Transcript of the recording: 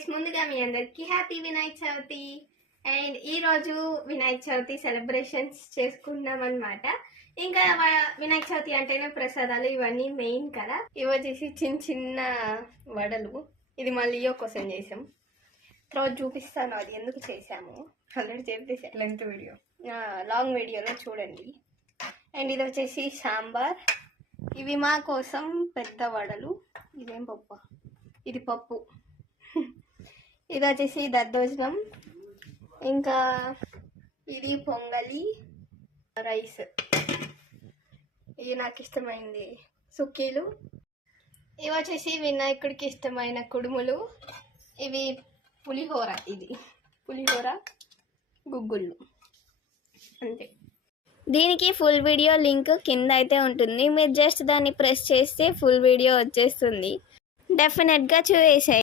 Guys, ముందుగా మీ అందరికి happy Vinayaka Chavithi. And ఈరోజు వినాయక చవితి సెలబ్రేషన్స్ చేసుకున్నాం అనమాట. ఇంకా వినాయక చవితి అంటేనే ప్రసాదాలు ఇవన్నీ మెయిన్ కదా. ఇవి వచ్చేసి చిన్న చిన్న వడలు. ఇది మళ్ళీ కోసం చేసాం. తర్వాత చూపిస్తాను అది ఎందుకు చేసాము. ఆల్రెడీ చెప్పేసాను లెంత్ వీడియో, లాంగ్ వీడియోలో చూడండి. అండ్ ఇది వచ్చేసి సాంబార్. ఇవి మా కోసం పెద్ద వడలు. ఇదేం పప్పు, ఇది పప్పు. ఇది వచ్చేసి దద్దోజనం. ఇంకా ఇది పొంగలి, రైస్. ఇది నాకు ఇష్టమైంది సుక్కీలు. ఇవి వచ్చేసి వినాయకుడికి ఇష్టమైన కుడుములు. ఇవి పులిహోర. ఇది పులిహోర, గుగ్గుళ్ళు, అంతే. దీనికి ఫుల్ వీడియో లింక్ కింద అయితే ఉంటుంది. మీరు జస్ట్ దాన్ని ప్రెస్ చేస్తే ఫుల్ వీడియో వచ్చేస్తుంది. డెఫినెట్గా చూసేయండి.